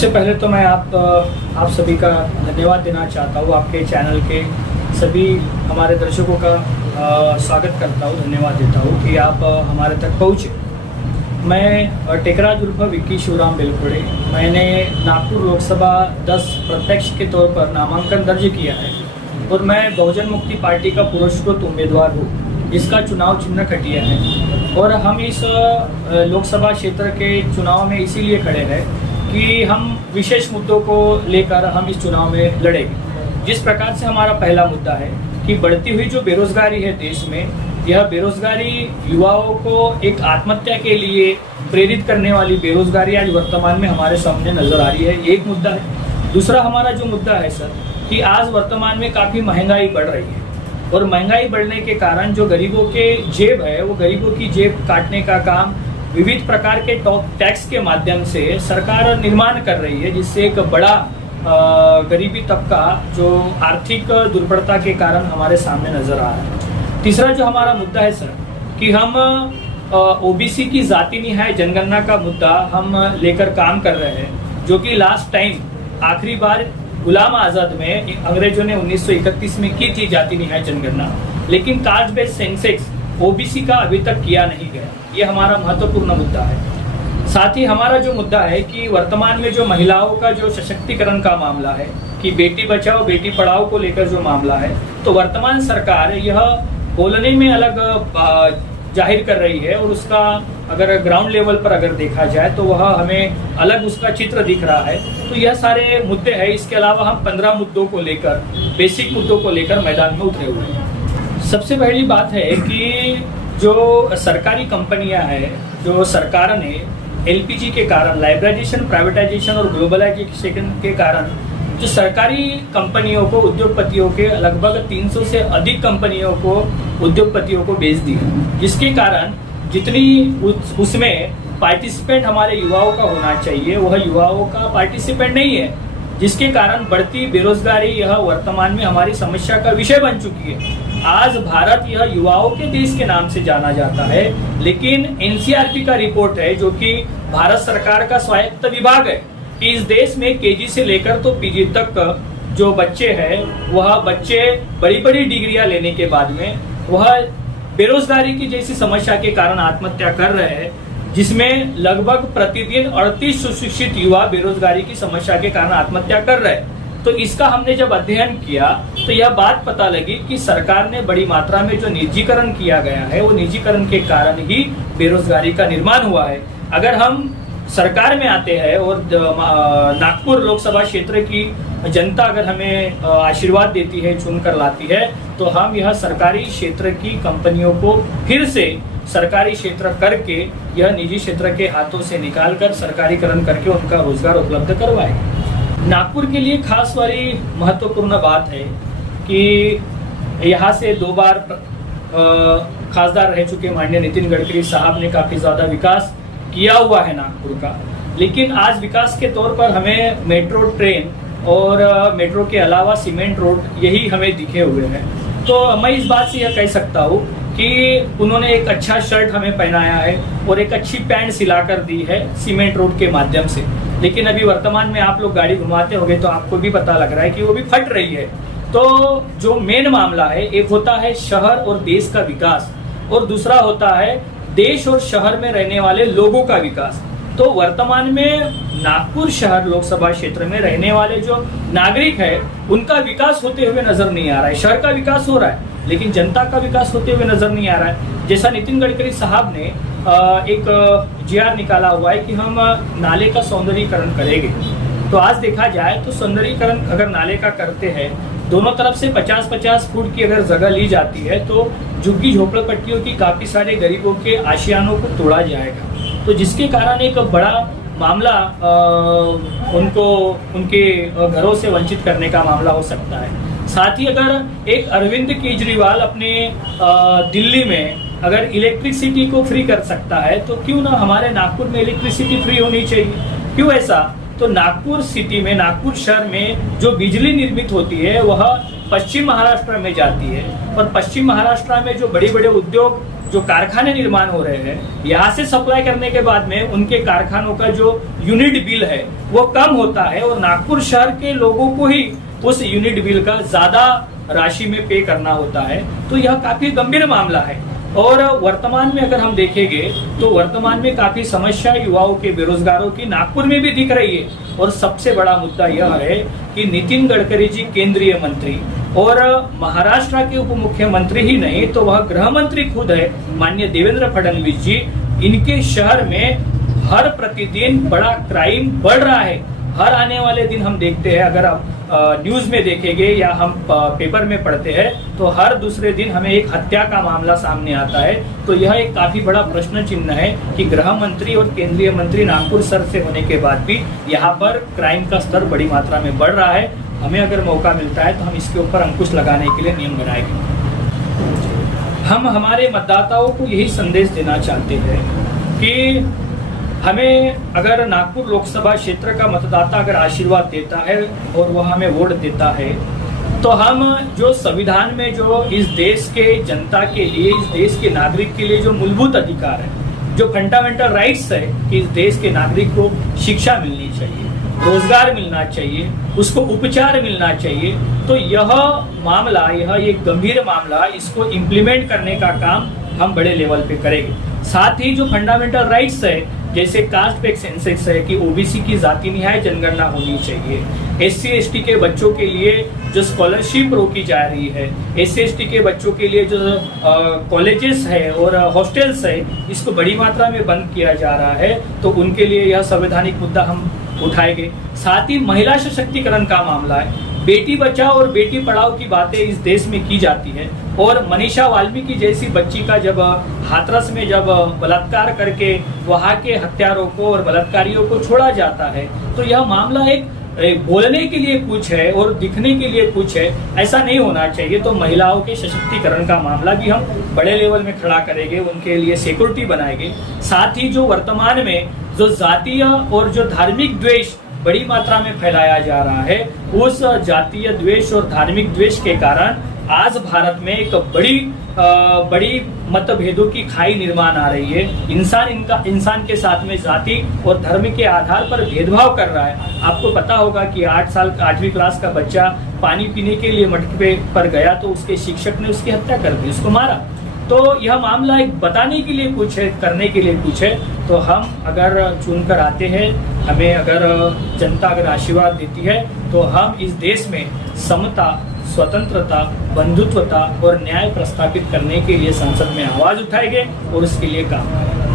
सबसे पहले तो मैं आप सभी का धन्यवाद देना चाहता हूँ। आपके चैनल के सभी हमारे दर्शकों का स्वागत करता हूँ, धन्यवाद देता हूँ कि आप हमारे तक पहुँचे। मैं टेकराज उर्फ विक्की शिवराम बेलखोड़े, मैंने नागपुर लोकसभा 10 प्रत्यक्ष के तौर पर नामांकन दर्ज किया है और मैं बहुजन मुक्ति पार्टी का पुरस्कृत उम्मीदवार हूँ, जिसका चुनाव चिन्ह खटिया है। और हम इस लोकसभा क्षेत्र के चुनाव में इसीलिए खड़े हैं कि हम विशेष मुद्दों को लेकर हम इस चुनाव में लड़ेंगे। जिस प्रकार से हमारा पहला मुद्दा है कि बढ़ती हुई जो बेरोजगारी है देश में, यह बेरोजगारी युवाओं को एक आत्महत्या के लिए प्रेरित करने वाली बेरोजगारी आज वर्तमान में हमारे सामने नजर आ रही है, ये एक मुद्दा है। दूसरा हमारा जो मुद्दा है सर, कि आज वर्तमान में काफ़ी महंगाई बढ़ रही है और महंगाई बढ़ने के कारण जो गरीबों के जेब है, वो गरीबों की जेब काटने का काम विविध प्रकार के टैक्स के माध्यम से सरकार निर्माण कर रही है, जिससे एक बड़ा गरीबी तबका जो आर्थिक दुर्बलता के कारण हमारे सामने नजर आ रहा है। तीसरा जो हमारा मुद्दा है सर, कि हम ओबीसी की जाति निहाय जनगणना का मुद्दा हम लेकर काम कर रहे हैं, जो कि लास्ट टाइम आखिरी बार गुलाम आजाद में अंग्रेजों ने 1931 में की थी जाति निहाय जनगणना, लेकिन कास्ट बेस्ड सेंसेक्स ओबीसी का अभी तक किया नहीं गया। ये हमारा महत्वपूर्ण मुद्दा है। साथ ही हमारा जो मुद्दा है कि वर्तमान में जो महिलाओं का जो सशक्तिकरण का मामला है, कि बेटी बचाओ बेटी पढ़ाओ को लेकर जो मामला है, तो वर्तमान सरकार यह बोलने में अलग जाहिर कर रही है और उसका अगर ग्राउंड लेवल पर अगर देखा जाए तो वह हमें अलग उसका चित्र दिख रहा है। तो यह सारे मुद्दे हैं। इसके अलावा हम 15 मुद्दों को लेकर, बेसिक मुद्दों को लेकर मैदान में उतरे हुए हैं। सबसे पहली बात है कि जो सरकारी कंपनियां हैं, जो सरकार ने एलपीजी के कारण, लाइब्रेराइजेशन, प्राइवेटाइजेशन और ग्लोबलाइजेशन के कारण जो सरकारी कंपनियों को, उद्योगपतियों के लगभग 300 से अधिक कंपनियों को, उद्योगपतियों को बेच दी, जिसके कारण जितनी उसमें पार्टिसिपेंट हमारे युवाओं का होना चाहिए वह युवाओं का पार्टिसिपेंट नहीं है, जिसके कारण बढ़ती बेरोजगारी यह वर्तमान में हमारी समस्या का विषय बन चुकी है। आज भारत यह युवाओं के देश के नाम से जाना जाता है, लेकिन एनसीआरबी का रिपोर्ट है, जो कि भारत सरकार का स्वायत्त विभाग है, कि इस देश में केजी से लेकर तो पीजी तक जो बच्चे हैं, वह बच्चे बड़ी बड़ी डिग्रियां लेने के बाद में वह बेरोजगारी की जैसी समस्या के कारण आत्महत्या कर रहे हैं, जिसमें लगभग प्रतिदिन 38 सुशिक्षित युवा बेरोजगारी की समस्या के कारण आत्महत्या कर रहे हैं। तो इसका हमने जब अध्ययन किया तो यह बात पता लगी कि सरकार ने बड़ी मात्रा में जो निजीकरण किया गया है, वो निजीकरण के कारण ही बेरोजगारी का निर्माण हुआ है। अगर हम सरकार में आते हैं और नागपुर लोकसभा क्षेत्र की जनता अगर हमें आशीर्वाद देती है, चुनकर लाती है, तो हम यह सरकारी क्षेत्र की कंपनियों को फिर से सरकारी क्षेत्र करके यह निजी क्षेत्र के हाथों से निकालकर सरकारीकरण करके उनका रोजगार उपलब्ध करवाएंगे। नागपुर के लिए खास वाली महत्वपूर्ण बात है कि यहाँ से 2 बार खासदार रह चुके माननीय नितिन गडकरी साहब ने काफी ज्यादा विकास किया हुआ है नागपुर का, लेकिन आज विकास के तौर पर हमें मेट्रो ट्रेन और मेट्रो के अलावा सीमेंट रोड यही हमें दिखे हुए हैं। तो मैं इस बात से यह कह सकता हूँ कि उन्होंने एक अच्छा शर्ट हमें पहनाया है और एक अच्छी पैंट सिलाकर दी है सीमेंट रोड के माध्यम से, लेकिन अभी वर्तमान में आप लोग गाड़ी घुमाते होंगे तो आपको भी पता लग रहा है कि वो भी फट रही है। तो जो मेन मामला है, एक होता है शहर और देश का विकास और दूसरा होता है देश और शहर में रहने वाले लोगों का विकास। तो वर्तमान में नागपुर शहर लोकसभा क्षेत्र में रहने वाले जो नागरिक है, उनका विकास होते हुए नजर नहीं आ रहा है। शहर का विकास हो रहा है लेकिन जनता का विकास होते हुए नजर नहीं आ रहा है। जैसा नितिन गडकरी साहब ने एक जीआर निकाला हुआ है कि हम नाले का सौंदर्यीकरण करेंगे, तो आज देखा जाए तो सौंदर्यीकरण अगर नाले का करते हैं, दोनों तरफ से 50-50 फुट की अगर जगह ली जाती है, तो झुग्गी झोपड़पट्टियों की काफी सारे गरीबों के आशियानों को तोड़ा जाएगा, तो जिसके कारण एक बड़ा मामला उनको उनके घरों से वंचित करने का मामला हो सकता है। साथ ही अगर एक अरविंद केजरीवाल अपने दिल्ली में अगर इलेक्ट्रिसिटी को फ्री कर सकता है, तो क्यों ना हमारे नागपुर में इलेक्ट्रिसिटी फ्री होनी चाहिए। क्यों ऐसा? तो नागपुर सिटी में, नागपुर शहर में जो बिजली निर्मित होती है वह पश्चिम महाराष्ट्र में जाती है और पश्चिम महाराष्ट्र में जो बड़े बड़े उद्योग जो कारखाने निर्माण हो रहे हैं, यहाँ से सप्लाई करने के बाद में उनके कारखानों का जो यूनिट बिल है वो कम होता है और नागपुर शहर के लोगों को ही उस यूनिट बिल का ज्यादा राशि में पे करना होता है। तो यह काफी गंभीर मामला है और वर्तमान में अगर हम देखेंगे तो वर्तमान में काफी समस्या युवाओं के, बेरोजगारों की नागपुर में भी दिख रही है। और सबसे बड़ा मुद्दा यह है कि नितिन गडकरी जी केंद्रीय मंत्री और महाराष्ट्र के उप मुख्यमंत्री ही नहीं तो वह गृह मंत्री खुद है माननीय देवेंद्र फडणवीस जी, इनके शहर में हर प्रतिदिन बड़ा क्राइम बढ़ रहा है। हर आने वाले दिन हम देखते हैं, अगर आप न्यूज में देखेंगे या हम पेपर में पढ़ते हैं तो हर दूसरे दिन हमें एक हत्या का मामला सामने आता है। तो यह एक काफी बड़ा प्रश्न चिन्ह है कि गृह मंत्री और केंद्रीय मंत्री नागपुर शहर से होने के बाद भी यहाँ पर क्राइम का स्तर बड़ी मात्रा में बढ़ रहा है। हमें अगर मौका मिलता है तो हम इसके ऊपर अंकुश लगाने के लिए नियम बनाएंगे। हम हमारे मतदाताओं को यही संदेश देना चाहते हैं कि हमें अगर नागपुर लोकसभा क्षेत्र का मतदाता अगर आशीर्वाद देता है और वह हमें वोट देता है तो हम जो संविधान में जो इस देश के जनता के लिए, इस देश के नागरिक के लिए जो मूलभूत अधिकार है, जो फंडामेंटल राइट्स है कि इस देश के नागरिक को शिक्षा मिलनी चाहिए, रोजगार मिलना चाहिए, उसको उपचार मिलना चाहिए, तो यह मामला, यह एक गंभीर मामला, इसको इम्प्लीमेंट करने का काम हम बड़े लेवल पे करेंगे। साथ ही जो फंडामेंटल राइट्स है जैसे कास्ट पे सेंसेक्स है कि ओबीसी की जाति निहाय जनगणना होनी चाहिए, एससी एसटी के बच्चों के लिए जो स्कॉलरशिप रोकी जा रही है, एससी एसटी के बच्चों के लिए जो कॉलेजेस है और हॉस्टल्स है इसको बड़ी मात्रा में बंद किया जा रहा है, तो उनके लिए यह संवैधानिक मुद्दा हम उठाएंगे। साथ ही महिला सशक्तिकरण का मामला है, बेटी बचाओ और बेटी पढ़ाओ की बातें इस देश में की जाती है और मनीषा वाल्मीकि जैसी बच्ची का जब हाथरस में जब बलात्कार करके वहां के हत्यारों को और बलात्कारियों को छोड़ा जाता है, तो यह मामला एक बोलने के लिए कुछ है और दिखने के लिए कुछ है, ऐसा नहीं होना चाहिए। तो महिलाओं के सशक्तिकरण का मामला भी हम बड़े लेवल में खड़ा करेंगे, उनके लिए सिक्योरिटी बनाएंगे। साथ ही जो वर्तमान में जो जातीय और जो धार्मिक द्वेष बड़ी मात्रा में फैलाया जा रहा है, उस जातीय द्वेष और धार्मिक द्वेष के कारण आज भारत में एक बड़ी मतभेदों की खाई निर्माण आ रही है। इंसान के साथ में जाति और धर्म के आधार पर भेदभाव कर रहा है। आपको पता होगा कि 8वीं क्लास का बच्चा पानी पीने के लिए मटके पर गया तो उसके शिक्षक ने उसकी हत्या कर दी, उसको मारा। तो यह मामला एक बताने के लिए कुछ है, करने के लिए कुछ है। तो हम अगर चुनकर आते हैं, हमें अगर जनता अगर आशीर्वाद देती है तो हम इस देश में समता, स्वतंत्रता, बंधुत्वता और न्याय प्रस्थापित करने के लिए संसद में आवाज उठाएंगे और उसके लिए काम करेंगे।